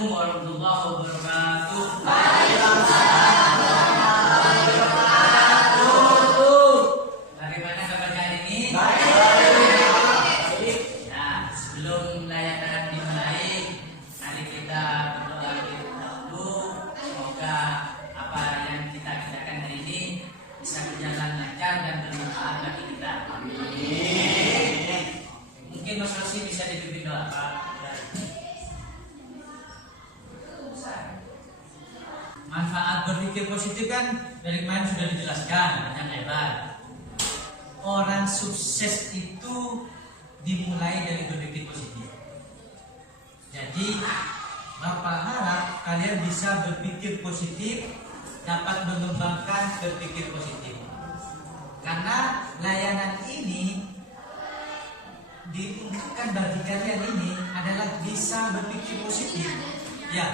Assalamualaikum warahmatullahi wabarakatuh. Bagaimana kabar kalian ini? Baik. Nah, sebelum layanan dimulai, mari kita berdoa terlebih dahulu. Semoga apa yang kita kerjakan hari ini bisa berjalan lancar dan bermanfaat bagi kita. Amin. Mungkin Mas Rosi bisa dipimpin doa, Pak. Manfaat berpikir positif kan dari kemarin sudah dijelaskan banyak lebar. Orang sukses itu dimulai dari berpikir positif. Jadi Bapak harap kalian bisa berpikir positif, dapat mengembangkan berpikir positif. Karena layanan ini diuntukkan bagi kalian ini adalah bisa berpikir positif. Ya,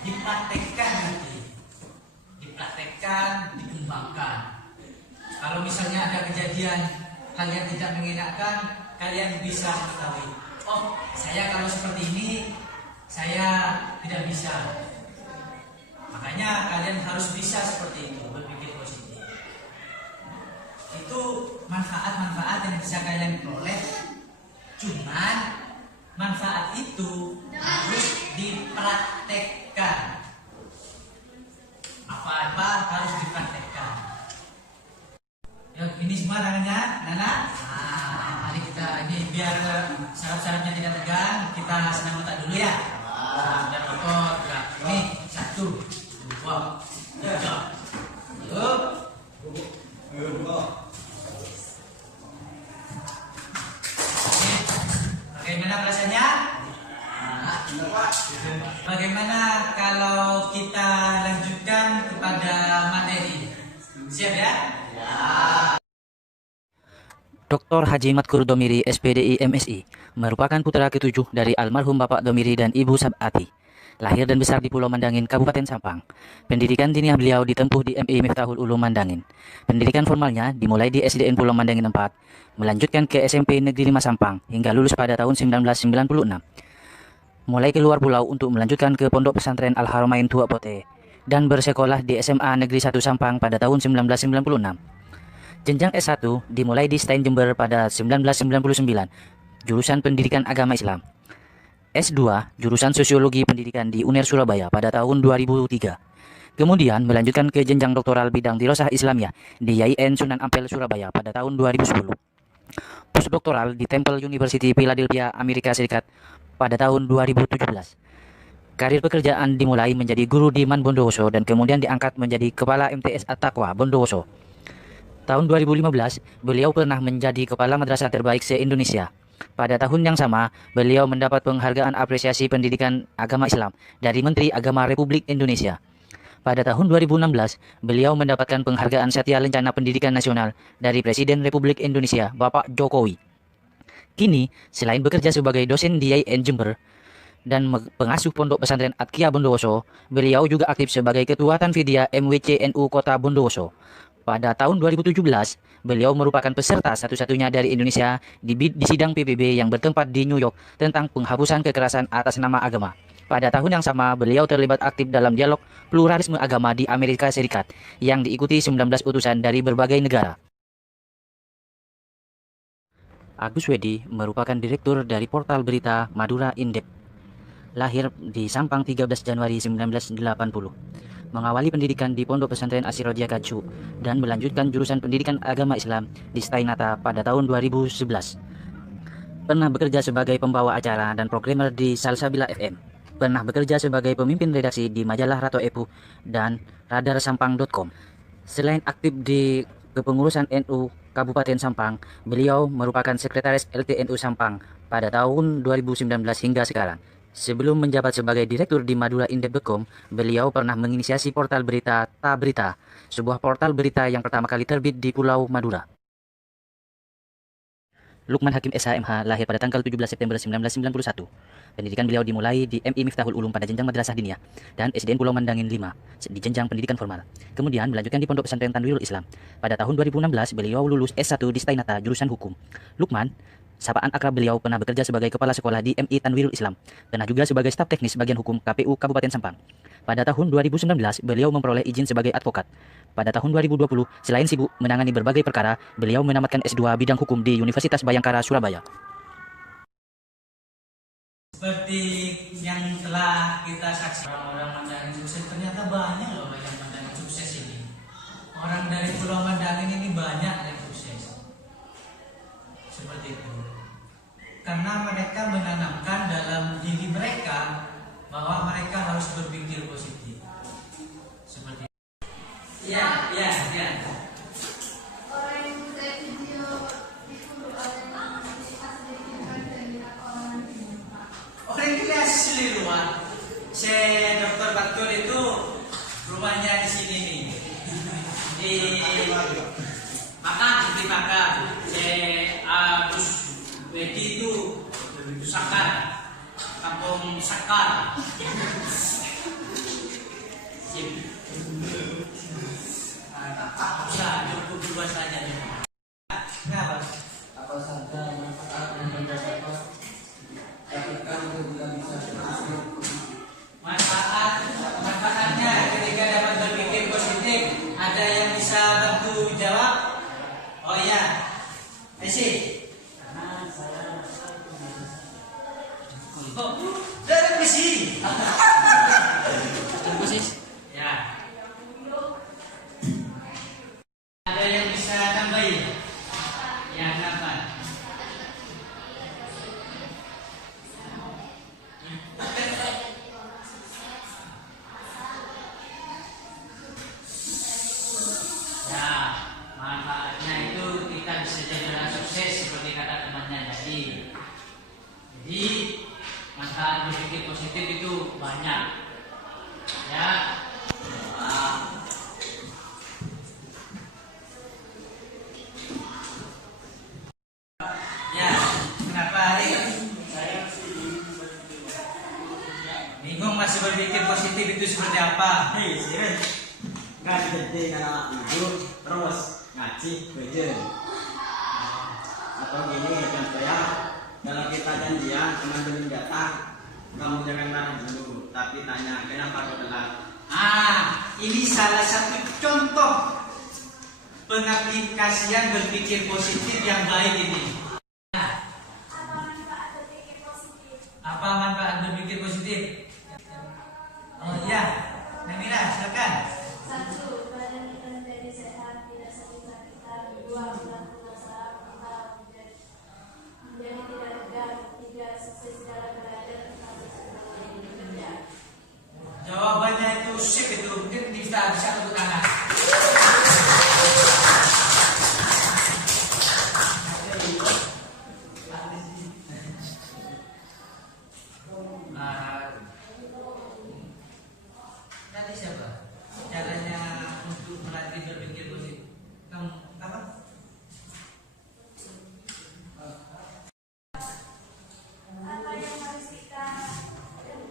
dipraktekkan nanti. Dipraktekkan, dikembangkan. Kalau misalnya ada kejadian kalian tidak mengenakan, kalian bisa mengetahui, oh, saya kalau seperti ini saya tidak bisa. Makanya kalian harus bisa seperti itu, berpikir positif. Itu manfaat-manfaat yang bisa kalian peroleh. Cuman manfaat itu harus dipraktekkan. Apa-apa harus dipraktekkan. Ya, ini semua tangannya, Nana. Nah, mari kita ini biar saraf-sarafnya tidak tegang, kita senam otak dulu ya. Biar otot gerak. Ini 1, 2, 3. Bagaimana rasanya? Bagaimana kalau kita lanjutkan kepada materi? Siap ya? Dr. Haji Matkur Domiri, SPDI MSI, merupakan putra ketujuh dari almarhum Bapak Domiri dan Ibu Sabati. Lahir dan besar di Pulau Mandangin, Kabupaten Sampang. Pendidikan diniah beliau ditempuh di MI Miftahul Ulum Mandangin. Pendidikan formalnya dimulai di SDN Pulau Mandangin 4, melanjutkan ke SMP Negeri 5 Sampang, hingga lulus pada tahun 1996. Mulai keluar pulau untuk melanjutkan ke Pondok Pesantren Al-Haramain Tua Pote, dan bersekolah di SMA Negeri 1 Sampang pada tahun 1996. Jenjang S1 dimulai di Stein Jember pada 1999, jurusan Pendidikan Agama Islam. S2, jurusan Sosiologi Pendidikan di UNER Surabaya pada tahun 2003. Kemudian melanjutkan ke jenjang doktoral bidang dirosah Islamiyah di YIN Sunan Ampel Surabaya pada tahun 2010. Postdoktoral di Temple University Philadelphia, Amerika Serikat pada tahun 2017. Karir pekerjaan dimulai menjadi guru di Man Bondowoso dan kemudian diangkat menjadi Kepala MTS At-Taqwa Bondowoso. Tahun 2015, beliau pernah menjadi Kepala Madrasah terbaik se-Indonesia. Pada tahun yang sama, beliau mendapat penghargaan apresiasi pendidikan agama Islam dari Menteri Agama Republik Indonesia. Pada tahun 2016, beliau mendapatkan penghargaan Satya Lencana Pendidikan Nasional dari Presiden Republik Indonesia, Bapak Jokowi. Kini, selain bekerja sebagai dosen di YIN Jember dan pengasuh Pondok Pesantren Atkia Bondowoso, beliau juga aktif sebagai Ketua Tanfidiyah MWC NU Kota Bondowoso. Pada tahun 2017, beliau merupakan peserta satu-satunya dari Indonesia di sidang PBB yang bertempat di New York tentang penghapusan kekerasan atas nama agama. Pada tahun yang sama, beliau terlibat aktif dalam dialog pluralisme agama di Amerika Serikat yang diikuti 19 utusan dari berbagai negara. Agus Wedi merupakan direktur dari portal berita Madura Indep. Lahir di Sampang 13 Januari 1980. Mengawali pendidikan di Pondok Pesantren Asirodia Kacu dan melanjutkan jurusan Pendidikan Agama Islam di Stainata pada tahun 2011. Pernah bekerja sebagai pembawa acara dan programmer di Salsabila FM. Pernah bekerja sebagai pemimpin redaksi di majalah Rato Epu dan radarsampang.com. Selain aktif di kepengurusan NU Kabupaten Sampang, beliau merupakan sekretaris LTNU Sampang pada tahun 2019 hingga sekarang. Sebelum menjabat sebagai direktur di maduraindep.com, beliau pernah menginisiasi portal berita Ta Berita, sebuah portal berita yang pertama kali terbit di Pulau Madura. Lukman Hakim SHMH lahir pada tanggal 17 September 1991. Pendidikan beliau dimulai di MI Miftahul Ulum pada jenjang Madrasah Diniyah dan SDN Pulau Mandangin 5 di jenjang pendidikan formal. Kemudian melanjutkan di Pondok Pesantren Tanwirul Islam. Pada tahun 2016 beliau lulus S1 di Stainata jurusan Hukum. Lukman Sapaan akrab beliau pernah bekerja sebagai kepala sekolah di MI Tanwirul Islam. Pernah juga sebagai staf teknis bagian hukum KPU Kabupaten Sampang. Pada tahun 2019, beliau memperoleh izin sebagai advokat. Pada tahun 2020, selain sibuk menangani berbagai perkara, beliau menamatkan S2 bidang hukum di Universitas Bhayangkara, Surabaya. Seperti yang telah kita saksikan, orang-orang Mandangin sukses ternyata banyak loh yang Mandangin sukses ini. Orang dari Pulau Mandangin ini banyak yang sukses. Seperti itu. Karena mereka menanamkan dalam diri mereka bahwa mereka harus berpikir positif. Seperti itu. Ya. Orang itu asli rumah. Saya Dokter Batur itu rumahnya di sini nih. Di Makam. Saya terus Wedi itu Sakar, Kampung Sakar. Bisa cukup dua saja. Kenapa? Apa saja manfaat yang Anda dapat dapatkan ketika bisa berhasil? Manfaatnya ketika dapat berpikir positif. Ada yang bisa bantu jawab? Oh iya, Esi. Karena saya rasa Oh, dari Esi. Ya. Ada yang bisa tambahin? Yang apa? Ya, manfaatnya itu kita bisa jadi orang sukses seperti kata temannya tadi. Jadi manfaat berpikir positif itu banyak. Ya. Ya, kenapa hari saya sih bingung masih berpikir positif itu seperti apa? Hei, Steven, nggak gede karena hidup terus ngaji belajar. Atau gini contohnya, kalau kita janjian teman belum datang, kamu jangan marah dulu, tapi tanya kenapa kau telat. Ini salah satu contoh pengaplikasian berpikir positif yang baik ini. Apa manfaat berpikir positif? Oh iya, Namira, silakan. 1. Badan kita menjadi sehat, tidak sakit-sakitan. 2. Menanggung masalah kita menjadi tidak tegang. 3. Sukses dalam belajar, tapi dalam bekerja. Jawabannya itu sip itu, mungkin bisa tepuk tangan. Tadi siapa? Caranya untuk melatih berpikir positif. Kamu apa? Apa yang harus kita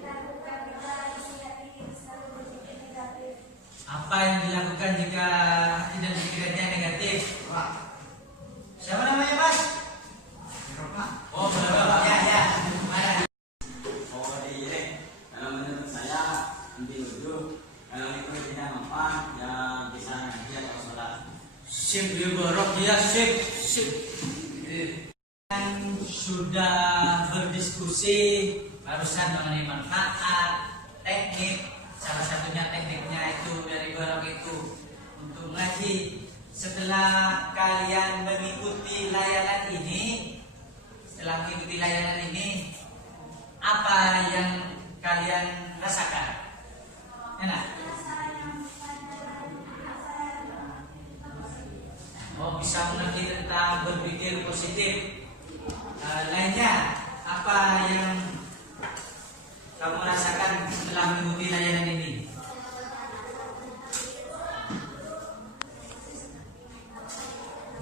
lakukan kita harus ingin selalu berpikir negatif. Apa yang dilakukan jika tidak pikirannya negatif? Siapa namanya, Mas? Oh, Bapak. Ya. Mana? Oh iya, kalau menurut saya ambil wudhu, kalau itu tidak mempan, ya bisa ngaji atau sholat. Sip, Borok dia sip. Yang sudah berdiskusi barusan mengenai manfaat, teknik, salah satunya tekniknya itu dari Borok itu untuk ngaji. Setelah kalian mengikuti layanan ini, apa yang kalian rasakan? Enak? Oh, bisa mengerti tentang berpikir positif. Lainnya, apa yang kamu rasakan setelah mengikuti layanan ini?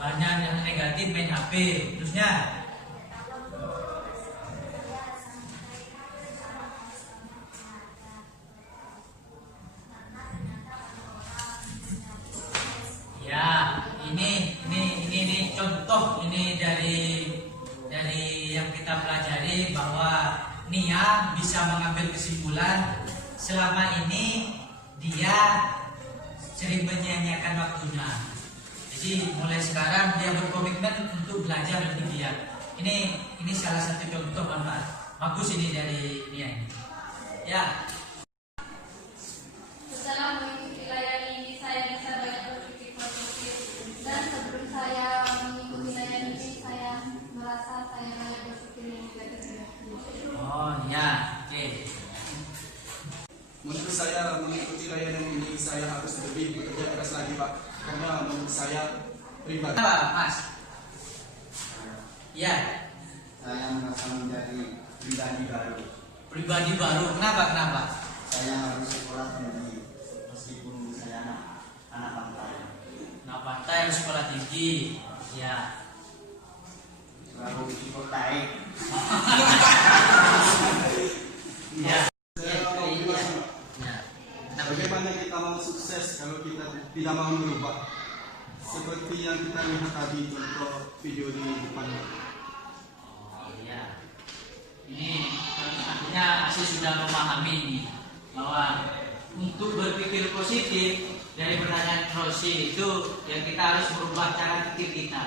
Banyak yang negatif, main HP, terusnya. Ya, ini contoh ini dari mengambil kesimpulan selama ini dia sering menyia-nyiakan waktunya. Jadi mulai sekarang dia berkomitmen untuk belajar lebih giat. Ini salah satu contoh manfaat bagus ini dari dia. Ya. Setelah mengikuti layanan ini, saya bisa banyak berpikir positif. Dan sebelum saya mengikuti layanan ini, saya merasa saya banyak berpikir negatif. Oh ya, oke. Menurut saya mengikuti layanan ini saya harus lebih bekerja keras lagi Pak, karena menurut saya pribadi. Apa, Mas? Ya, Saya merasa menjadi pribadi baru. pribadi baru. Kenapa? Saya harus sekolah tinggi meskipun saya anak pantai. Nah, pantai harus sekolah tinggi. Ya. Lalu ikut naik. Ya. Saya mau bilang, Ya. bagaimana kita mau sukses kalau kita tidak mau berubah? Seperti yang kita lihat tadi contoh video di depan. Oh iya. Ini artinya Asyik sudah memahami ini bahwa untuk berpikir positif dari pertanyaan Rosi itu yang kita harus merubah cara pikir kita.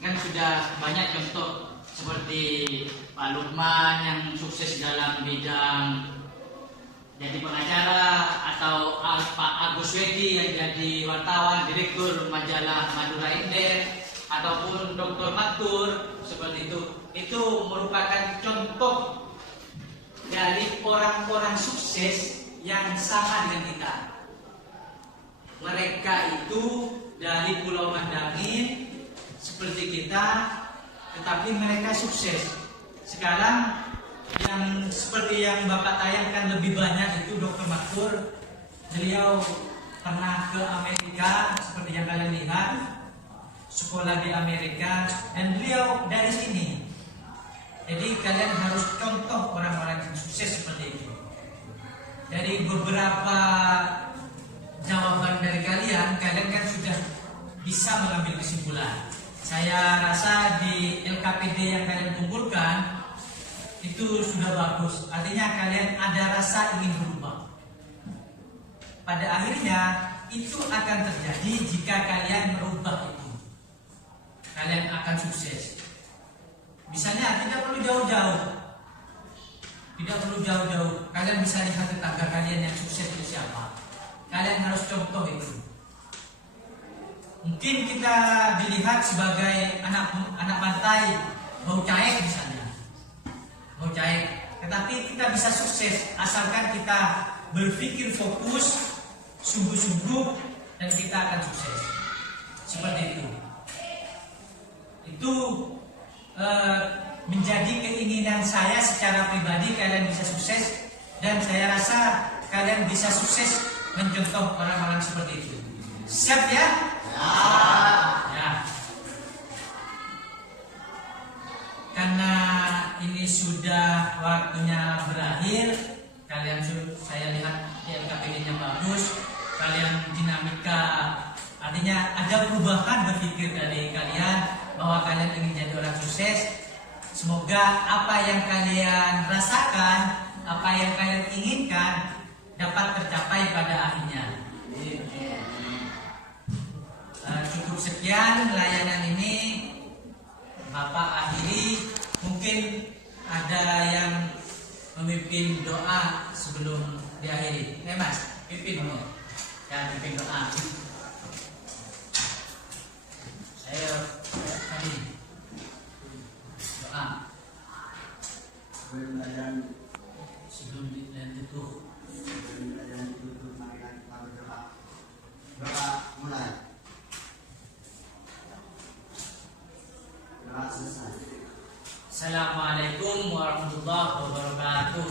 Kan sudah banyak contoh seperti Pak Lukman yang sukses dalam bidang jadi pengacara, atau Pak Agus Wedi yang jadi wartawan direktur majalah Madura Inden, ataupun Dr. Matur seperti itu merupakan contoh dari orang-orang sukses yang sama dengan kita. Mereka itu dari Pulau Mandangin seperti kita, tetapi mereka sukses. Sekarang yang seperti yang Bapak tayangkan lebih banyak itu Dr. Matur. Beliau pernah ke Amerika seperti yang kalian lihat, sekolah di Amerika, dan beliau dari sini. Jadi kalian harus contoh orang-orang yang sukses seperti itu. Dari beberapa jawaban dari kalian kan sudah bisa mengambil kesimpulan. Saya rasa di LKPD yang kalian kumpulkan itu sudah bagus. Artinya kalian ada rasa ingin berubah. Pada akhirnya itu akan terjadi jika kalian merubah itu. Kalian akan sukses. Misalnya tidak perlu jauh-jauh. Tidak perlu jauh-jauh. Kalian bisa lihat tetangga kalian yang sukses itu siapa. Kalian harus contoh itu. Mungkin kita dilihat sebagai anak pantai bau cair misalnya. Bau cair. Tetapi kita bisa sukses asalkan kita berpikir fokus, sungguh-sungguh, dan kita akan sukses. Seperti itu. Itu menjadi keinginan saya secara pribadi kalian bisa sukses, dan saya rasa kalian bisa sukses mencontoh orang-orang seperti itu. Siap ya? Ya. Karena ini sudah waktunya berakhir, saya lihat LKPD-nya bagus, kalian dinamika, artinya ada perubahan berpikir dari kalian bahwa kalian ingin jadi orang sukses. Semoga apa yang kalian rasakan, apa yang kalian inginkan dapat tercapai pada akhirnya. Cukup sekian layanan ini, Bapak akhiri. Mungkin ada yang memimpin doa sebelum diakhiri. Mas, pimpin dulu. Ya, pimpin doa. Saya tadi doa sebelum ditutup. Doa mulai. Doa selesai. Assalamualaikum warahmatullahi wabarakatuh.